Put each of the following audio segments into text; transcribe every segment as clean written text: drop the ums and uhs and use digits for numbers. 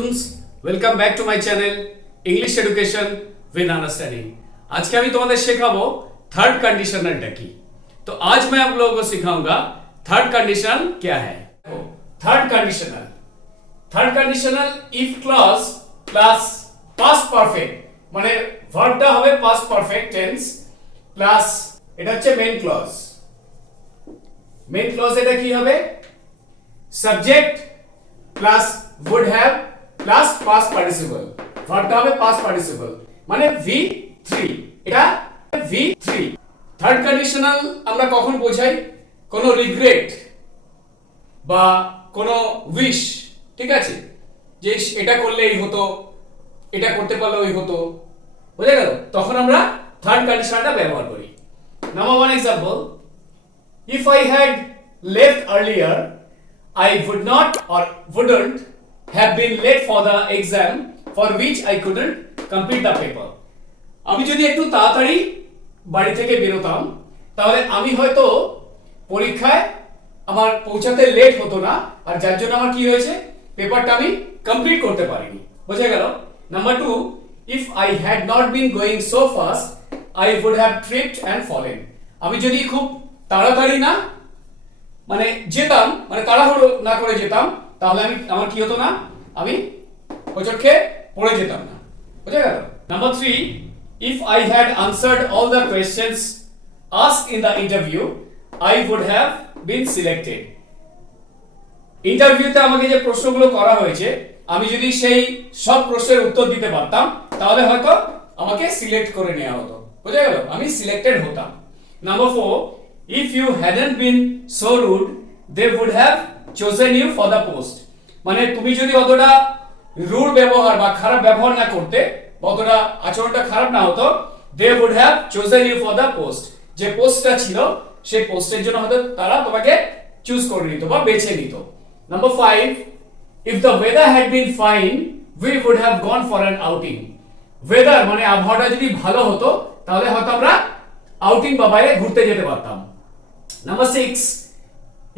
Students, welcome back to my channel English education with understanding. आज के আমি তোমাদের শেখাবো थर्ड कंडीशनरটা কি। तो आज मैं आप लोगों को सिखाऊंगा थर्ड कंडीशनल क्या है। Third conditional if clause plus past perfect মানে ভার্বটা হবে পাস্ট পারফেক্ট টেন্স প্লাস এটা হচ্ছে মেইন ক্লজ। মেইন ক্লজ এটা কি হবে? Subject plus would have plus past participle. ভার্বটা হবে পাস্ট পার্টিসিপল মানে V3, এটা V3। থার্ড কন্ডিশনাল আমরা কখন বোঝাই? কোনো রিগ্রেট বা কোনো উইশ, ঠিক আছে, যে এটা করলেই হতো, এটা করতে পারলেই হতো, বুঝে গেল, তখন আমরা থার্ড কন্ডিশনালটা ব্যবহার করি। Number 1 example, if I had left earlier I would not or wouldn't have been late for the exam for which I couldn't complete the paper। আমি যদি একটু তাড়াতাড়ি বাড়ি থেকে বেরোতাম তাহলে আমি হয়তো পরীক্ষায় আমার পৌঁছাতে লেট হতো না, আর যার জন্য আমার কি হয়েছে, পেপারটা আমি কমপ্লিট করতে পারিনি। বুঝে গেল? Number 2, if I had not been going so fast I would have tripped and fallen। আমি যদি খুব তাড়াতাড়ি না মানে যেতাম, মানে তাড়াহুড়ো না করে যেতাম, তাহলে আমার কি হতো না, আমি হোঁচট খেয়ে পড়ে যেতাম না। বুঝে গেল? Number 3, if I had answered all the questions asked in the interview I would have been selected। ইন্টারভিউতে আমাকে যে প্রশ্নগুলো করা হয়েছে আমি যদি সেই সব প্রশ্নের উত্তর দিতে পারতাম তাহলে হয়তো আমাকে সিলেক্ট করে নেওয়া হতো। বুঝে গেল? আমি সিলেক্টেড হতাম। Number 4, if you hadn't been so rude they would have chosen you for the post। মানে তুমি যদি অতটা রুড ব্যবহার বা খারাপ ব্যবহার না করতে, অতটা আচরণটা খারাপ না হতো, they would have chosen you for the post। যে পোস্টটা ছিল সেই পোস্টের জন্য হয়তো তারা তোমাকে চুজ করে নিত বা বেছে নিত। Number 5, if the weather had been fine we would have gone for an outing। Weather মানে আবহাওয়াটা যদি ভালো হতো তাহলে হয়তো আমরা আউটিং বা বাইরে ঘুরতে যেতে পারতাম। Number 6,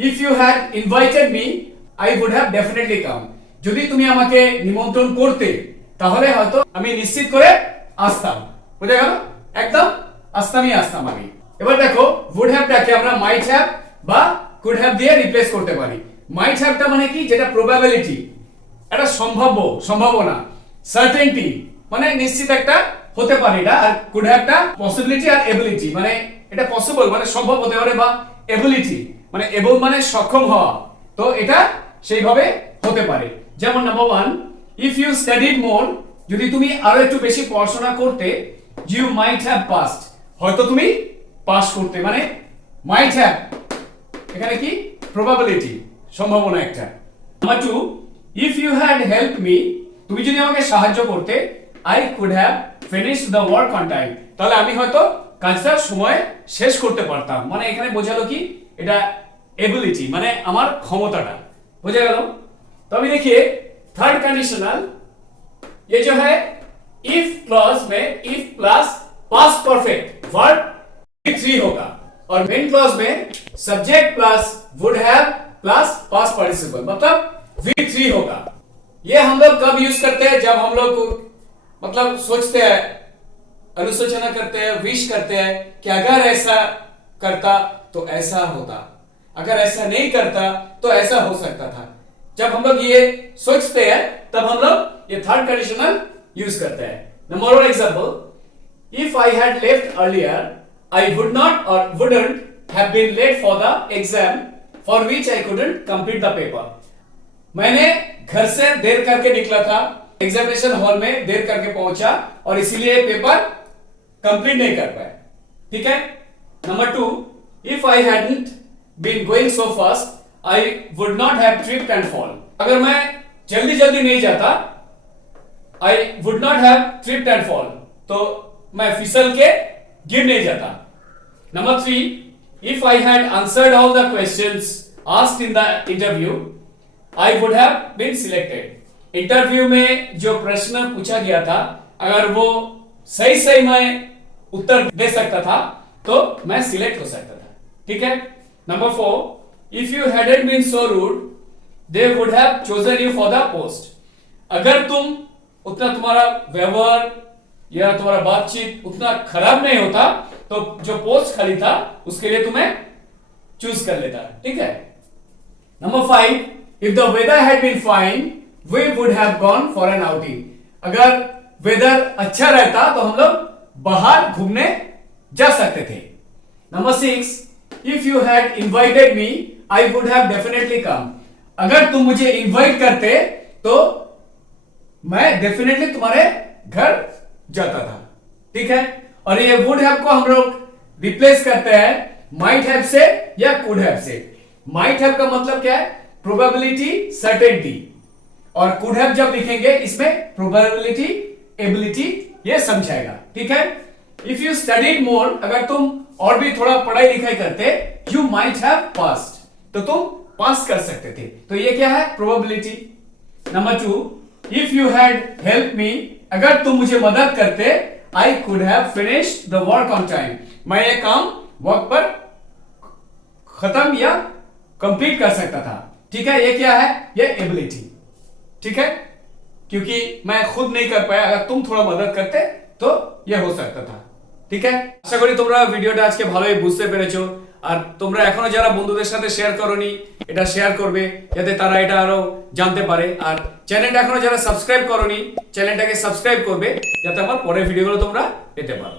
if you had invited me I would have definitely come। যদি তুমি আমাকে নিমন্ত্রণ করতে তাহলে হয়তো আমি নিশ্চিত করে আসতাম। বুঝে গেল? একদম আসতাম আমি। এবার দেখো would have টাকে আমরা might have বা could have দিয়ে রিপ্লেস করতে পারি। might have টা মানে কি, যেটা প্রবাবিলিটি, এটা সম্ভাবনা, সার্টেনটি মানে নিশ্চিত একটা হতে পারে এটা, আর could have টা পসিবিলিটি আর এবিলিটি মানে এটা পসিবল মানে সম্ভব হতে পারে, বা এবিলিটি মানে এবল মানে সক্ষম হওয়া, তো এটা সেইভাবে হতে পারে। যেমন number 1, if you studied more যদি তুমি আরো একটু বেশি পড়াশোনা করতে you might have passed হয়তো তুমি পাস করতে, মানে might have এখানে কি প্রবাবিলিটি, সম্ভাবনা একটা। Number 2, if you had helped me তুমি যদি আমাকে সাহায্য করতে I could have finished the work on time তাহলে আমি হয়তো কাজটা সময়ে শেষ করতে পারতাম। মানে এখানে বোঝালো কি, এটা এবিলিটি মানে আমার ক্ষমতাটা। বুঝে গেল? तो अभी देखिए थर्ड कंडीशनल ये जो है इफ क्लॉज में if plus past perfect verb V3 होगा, और मेन क्लॉज में subject plus would have plus past participle मतलब V3 होगा। ये हम लोग कब यूज करते हैं? जब हम लोग मतलब सोचते हैं, अनुशोचना करते हैं, विश करते हैं कि अगर ऐसा करता तो ऐसा होता, अगर ऐसा नहीं करता तो ऐसा हो सकता था। जब हम लोग ये सोचते हैं तब हम लोग ये थर्ड कंडीशनल यूज करते हैं। Number 1 example, if I had left earlier I would not or wouldn't have been late for the exam for which I couldn't complete the paper। मैंने घर से देर करके निकला था, एग्जामिनेशन हॉल में देर करके पहुंचा और इसीलिए पेपर कंप्लीट नहीं कर पाया। ठीक है? Number 2, if I hadn't been going so fast I would not have tripped and fall। अगर मैं जल्दी नहीं जाता I would not have tripped and fall तो मैं फिसल के गिर नहीं जाता। Number 3, if I had answered all the questions asked in the interview I would have been selected। Interview में जो प्रश्न पूछा गया था अगर वो सही मैं उत्तर दे सकता था तो मैं सिलेक्ट हो सकता था। ठीक है? Number 4, if you hadn't been so rude they would have chosen you for the post। अगर तुम उतना तुम्हारा व्यवहार या तुम्हारा बातचीत उतना खराब नहीं होता तो जो पोस्ट खाली था उसके लिए तुम्हें चूज कर लेता, ठीक है। Number 5, if the weather had been fine we would have gone for an outing. अगर वेदर अच्छा रहता तो हम लोग बाहर घूमने जा सकते थे। Number 6, if you had invited me I would have definitely come. अगर तुम मुझे इन्वाइट करते तो मैं डेफिनेटली तुम्हारे घर जाता था, ठीक है। और ये वुड हैव को हम लोग रिप्लेस करते हैं माइट हैव से या कुड हैव से। माइट हैव का मतलब क्या है? Probability, certainty. और कुड हैव जब लिखेंगे इसमें प्रोबेबिलिटी, एबिलिटी ये समझाएगा, ठीक है। इफ यू स्टडीड मोर, अगर तुम और भी थोड़ा पढ़ाई लिखाई करते, यू माइट हैव पास्ड, तो तुम पास कर सकते थे। तो ये क्या है? Probability. Number 2, if you had help me, अगर तुम मुझे मदद करते, I could have finished the work on time, मैं ये काम वक्त पर खत्म या कंप्लीट कर सकता था, ठीक है। ये क्या है? ये एबिलिटी, ठीक है, क्योंकि मैं खुद नहीं कर पाया, अगर तुम थोड़ा मदद करते तो ये हो सकता था, ঠিক আছে। আশা করি তোমরা ভিডিওটা আজকে ভালোই বুঝতে পেরেছো। আর তোমরা এখনো যারা বন্ধুদের সাথে শেয়ার করোনি এটা শেয়ার করবে যাতে তারা এটা আরো জানতে পারে। আর চ্যানেলটা এখনো যারা সাবস্ক্রাইব করোনি চ্যানেলটাকে সাবস্ক্রাইব করবে যাতে আমার পরের ভিডিওগুলো তোমরা পেতে পারো।